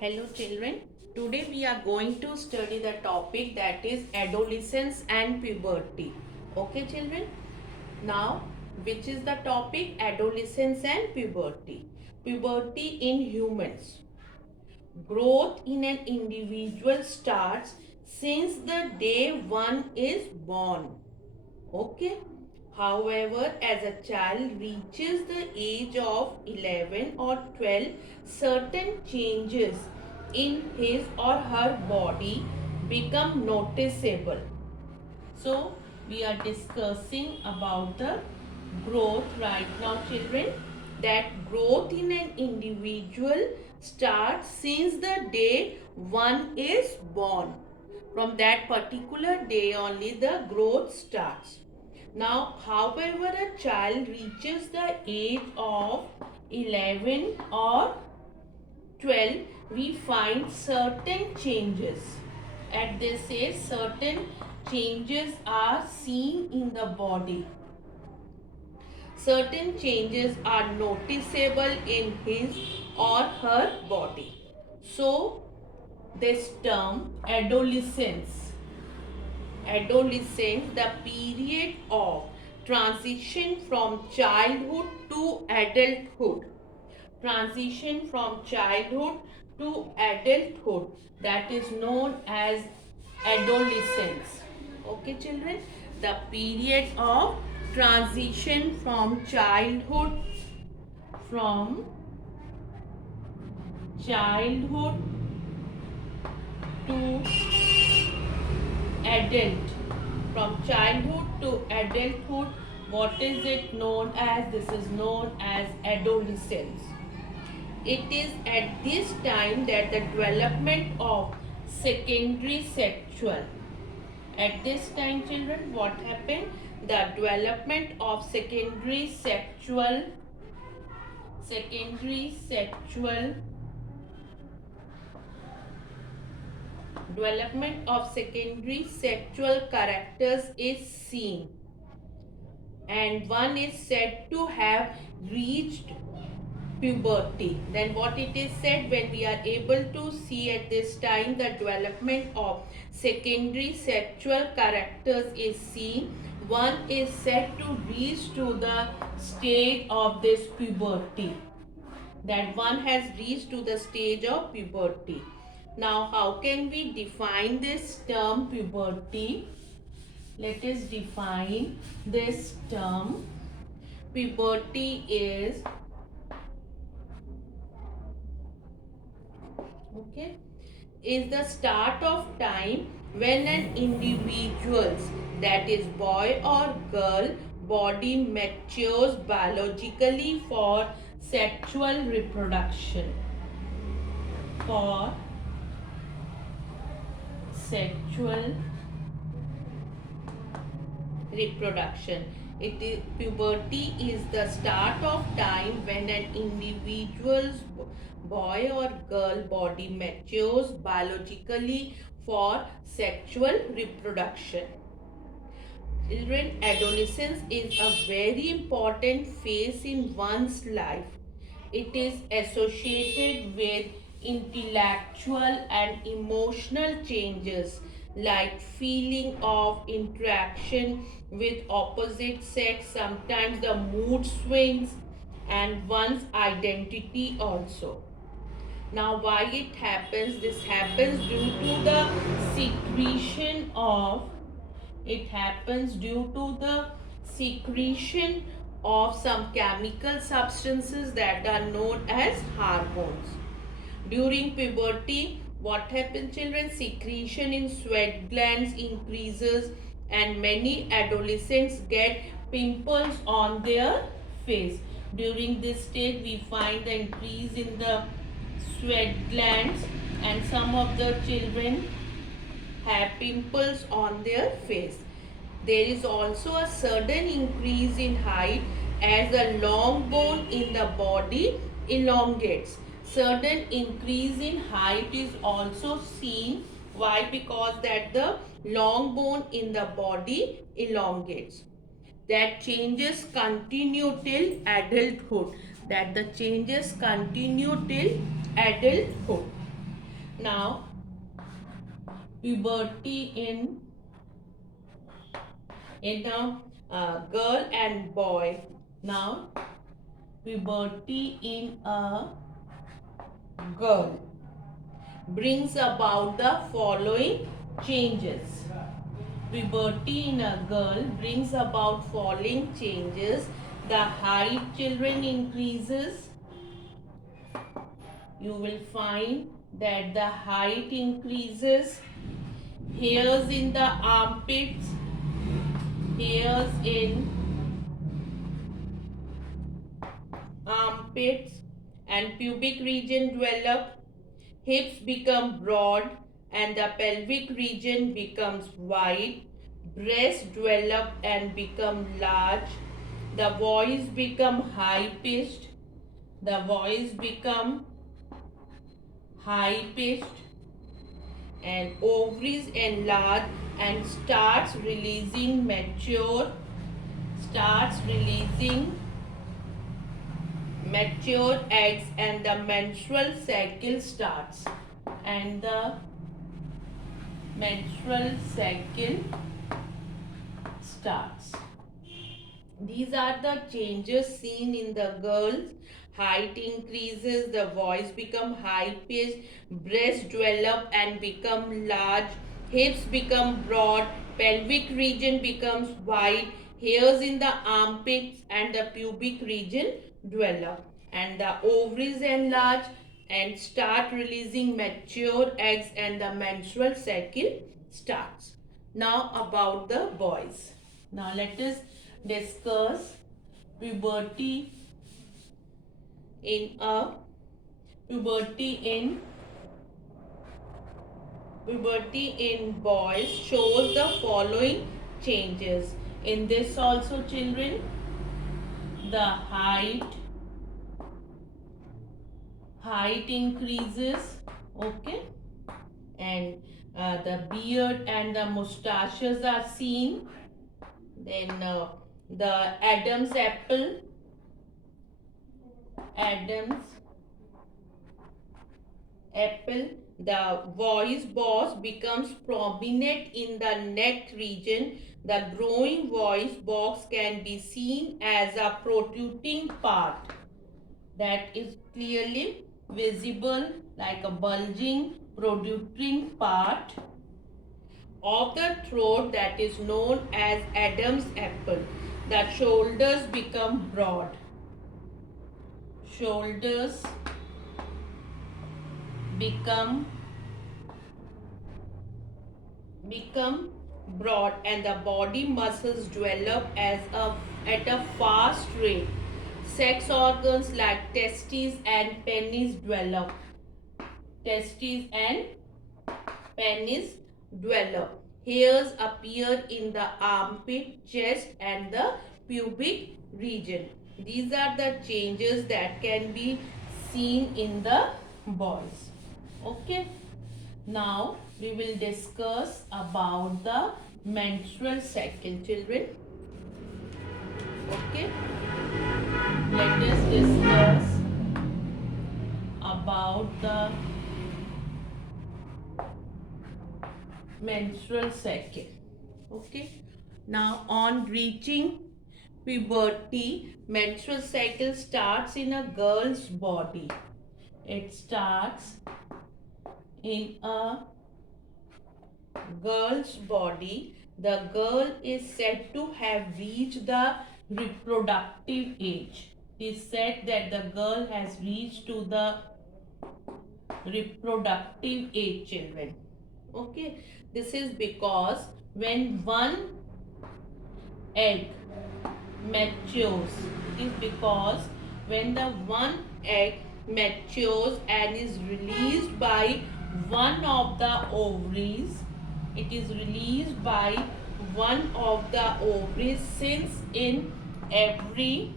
Hello children, today we are going to study the topic that is adolescence and puberty. Okay children, now which is the topic adolescence and puberty. Puberty in humans. Growth in an individual starts since the day one is born. Okay. However, as a child reaches the age of 11 or 12, certain changes in his or her body become noticeable. So, we are discussing about the growth right now, children. That growth in an individual starts since the day one is born. From that particular day only the growth starts. Now, however, a child reaches the age of 11 or 12, we find certain changes. At this age, certain changes are seen in the body. Certain changes are noticeable in his or her body. So, this term adolescence, the period of transition from childhood to adulthood. Transition from childhood to adulthood, that is known as adolescence. Okay children, the period of transition from childhood to adult, from childhood to adulthood, what is it known as? This is known as adolescence. It is at this time that the development of secondary sexual, at this time children, what happened? The development of secondary sexual characters is seen, and one is said to have reached puberty. Then what it is said, when we are able to see at this time the development of secondary sexual characters is seen, one is said to reach to the stage of this puberty, that one has reached to the stage of puberty. Now how can we define this term puberty? Let us define this term. Puberty is the start of time when an individual's, that is boy or girl, body matures biologically for sexual reproduction. For sexual reproduction. Puberty is the start of time when an individual's boy or girl body matures biologically for sexual reproduction. Children, adolescence is a very important phase in one's life. It is associated with intellectual and emotional changes like feeling of interaction with opposite sex, sometimes the mood swings, and one's identity also. Now why it happens? This happens due to the secretion of some chemical substances that are known as hormones. During puberty, what happens children? Secretion in sweat glands increases and many adolescents get pimples on their face. During this stage, we find the increase in the sweat glands and some of the children have pimples on their face. There is also a sudden increase in height as the long bone in the body elongates. Sudden increase in height is also seen. Why? Because that the long bone in the body elongates. That changes continue till adulthood. Now puberty in a girl and boy. Now puberty in a girl brings about the following changes. Puberty in a girl brings about following changes. The height children increases. You will find that the height increases. Hairs in the armpits, hairs in armpits and pubic region develop. Hips become broad and the pelvic region becomes wide. Breasts develop and become large. The voice become high pitched. The voice become high pitched and ovaries enlarge and starts releasing mature eggs and the menstrual cycle starts and the menstrual cycle starts. These are the changes seen in the girls. Height increases, the voice become high pitched, breasts develop and become large, hips become broad, pelvic region becomes wide, hairs in the armpits and the pubic region develop, and the ovaries enlarge and start releasing mature eggs and the menstrual cycle starts. Now about the boys. Now let us discuss puberty in a puberty in boys shows the following changes. In this also children, the height increases, okay, and the beard and the mustaches are seen. Then the Adam's apple the voice box becomes prominent in the neck region. The growing voice box can be seen as a protruding part that is clearly visible, like a bulging protruding part of the throat that is known as Adam's apple. The shoulders become broad. Shoulders become broad and the body muscles develop at a fast rate. Sex organs like testes and penis develop. Testes and penis develop. Hairs appear in the armpit, chest and the pubic region. These are the changes that can be seen in the boys. Okay. Now we will discuss about the menstrual cycle, children. Okay. Let us discuss about the menstrual cycle. Okay. Now on reaching puberty, menstrual cycle starts in a girl's body. It starts in a girl's body. The girl is said to have reached the reproductive age. It is said that the girl has reached to the reproductive age, children. Okay, this is because when one egg matures, it is because when the one egg matures and is released by one of the ovaries, it is released by one of the ovaries, since in every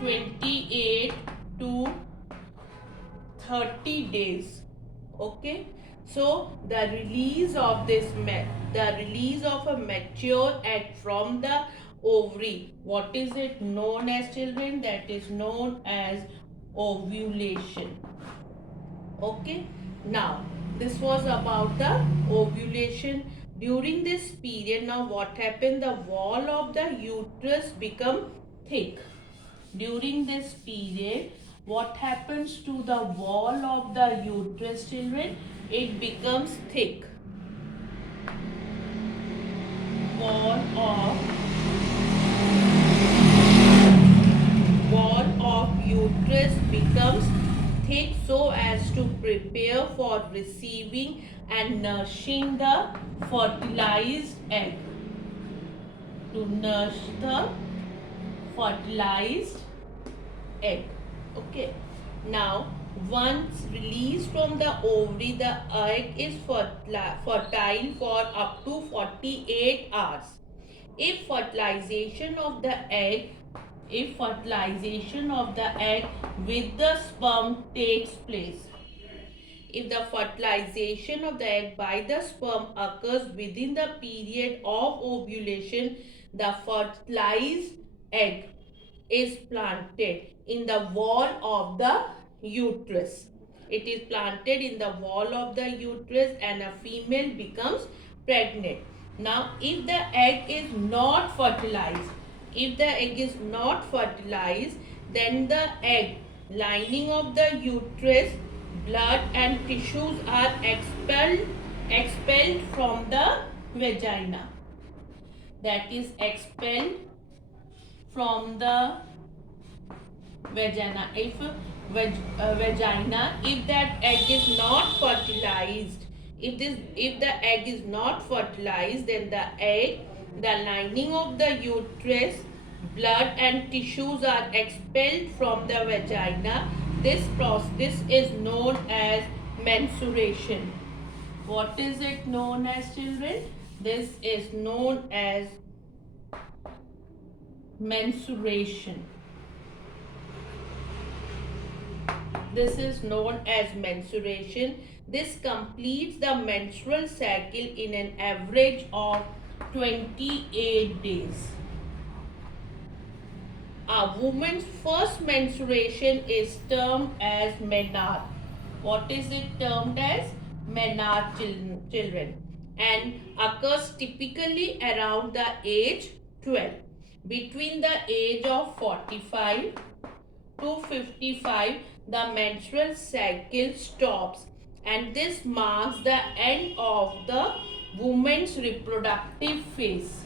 28 to 30 days. Okay, so the release of a mature egg from the ovary, what is it known as, children? That is known as ovulation. Okay, now this was about the ovulation. During this period, now what happened? The wall of the uterus become thick. During this period, what happens to the wall of the uterus, children? It becomes thick. Wall of uterus becomes thick so as to prepare for receiving and nourishing the fertilized egg. To nourish the fertilized egg. Okay. Now, once released from the ovary, the egg is fertile for up to 48 hours. If fertilization of the egg with the sperm takes place, if the fertilization of the egg by the sperm occurs within the period of ovulation, the fertilized egg is planted in the wall of the uterus. It is planted in the wall of the uterus and a female becomes pregnant. Now, if the egg is not fertilized, then the egg lining of the uterus, blood and tissues are expelled from the vagina. That is expelled from the vagina. If that egg is not fertilized, if the egg is not fertilized, then the lining of the uterus, blood and tissues are expelled from the vagina. This process is known as menstruation. What is it known as, children? This is known as menstruation. This is known as menstruation. This completes the menstrual cycle in an average of 28 days. A woman's first menstruation is termed as menarche. What is it termed as? Menarche, children. And occurs typically around the age 12. Between the age of 45 to 55, the menstrual cycle stops, and this marks the end of the woman's reproductive phase.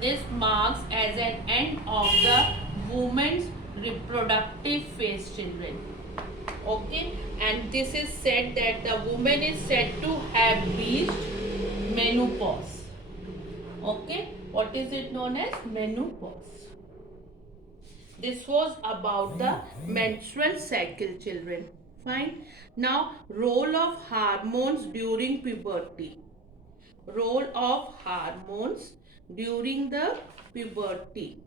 This marks as an end of the woman's reproductive phase, children. Okay, and this is said that the woman is said to have reached menopause. Okay, what is it known as? Menopause. This was about the menstrual cycle, children. Fine. Now, role of hormones during puberty. Role of hormones during the puberty.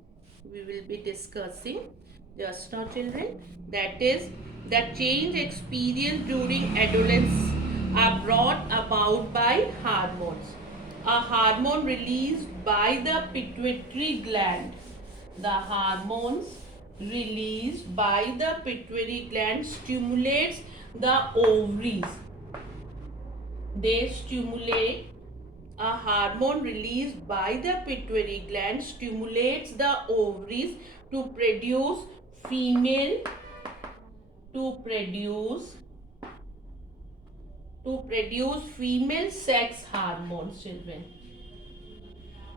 We will be discussing just now, children. That is, the change experienced during adolescence are brought about by hormones. A hormone released by the pituitary gland. The hormones released by the pituitary gland stimulates the ovaries. They stimulate. A hormone released by the pituitary gland stimulates the ovaries to produce female sex hormones, children.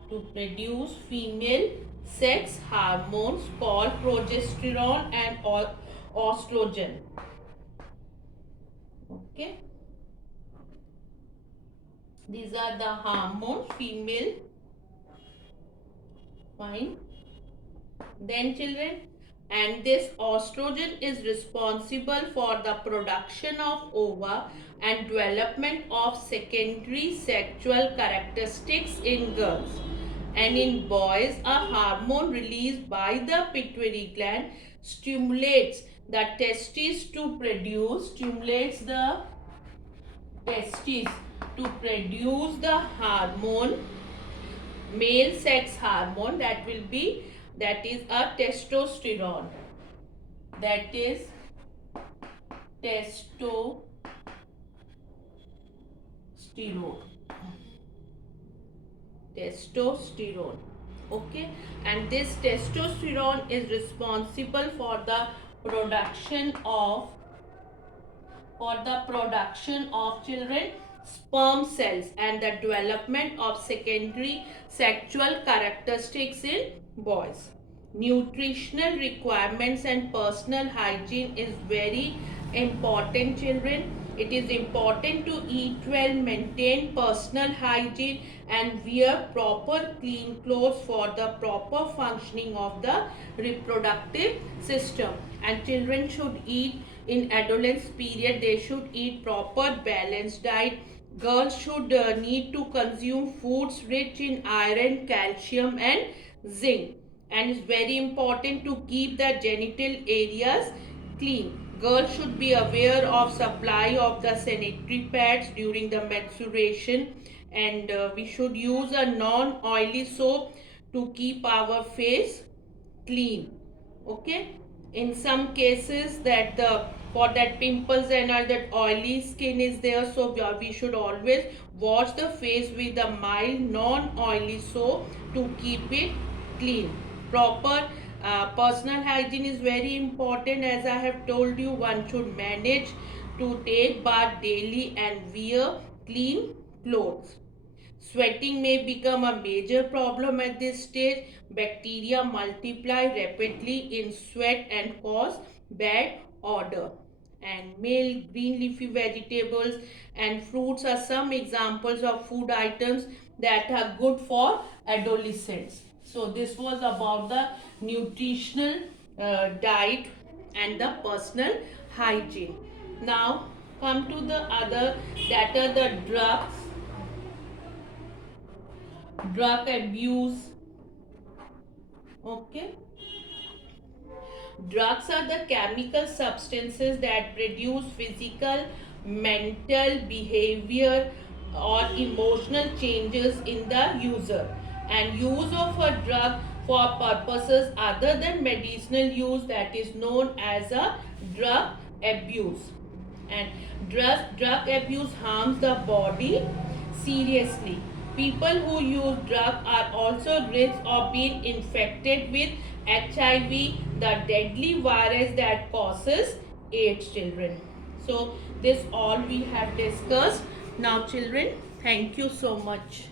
To produce female sex hormones called progesterone and estrogen. Okay. These are the hormones, female. Fine. Then, children, and this estrogen is responsible for the production of ova and development of secondary sexual characteristics in girls. And in boys, a hormone released by the pituitary gland stimulates the testes to produce the hormone, male sex hormone, that is a testosterone. That is testosterone. testosterone. Okay, and this testosterone is responsible for the production of children sperm cells and the development of secondary sexual characteristics in boys. Nutritional requirements and personal hygiene is very important, children. It is important to eat well, maintain personal hygiene, and wear proper clean clothes for the proper functioning of the reproductive system. And children should eat in adolescence period, they should eat proper balanced diet. Girls should need to consume foods rich in iron, calcium, and zinc. And it's very important to keep the genital areas clean. Girls should be aware of supply of the sanitary pads during the menstruation, and we should use a non-oily soap to keep our face clean. Okay, in some cases that the for that pimples and all that oily skin is there, so we should always wash the face with a mild non-oily soap to keep it clean. Proper personal hygiene is very important. As I have told you, one should manage to take bath daily and wear clean clothes. Sweating may become a major problem at this stage. Bacteria multiply rapidly in sweat and cause bad odor. And male green leafy vegetables and fruits are some examples of food items that are good for adolescents. So this was about the nutritional diet and the personal hygiene. Now come to the other, that are the drug abuse. Okay, drugs are the chemical substances that produce physical, mental, behavior, or emotional changes in the user. And use of a drug for purposes other than medicinal use, that is known as a drug abuse. And drug abuse harms the body seriously. People who use drugs are also risk of being infected with HIV, the deadly virus that causes AIDS, children. So this all we have discussed. Now children, thank you so much.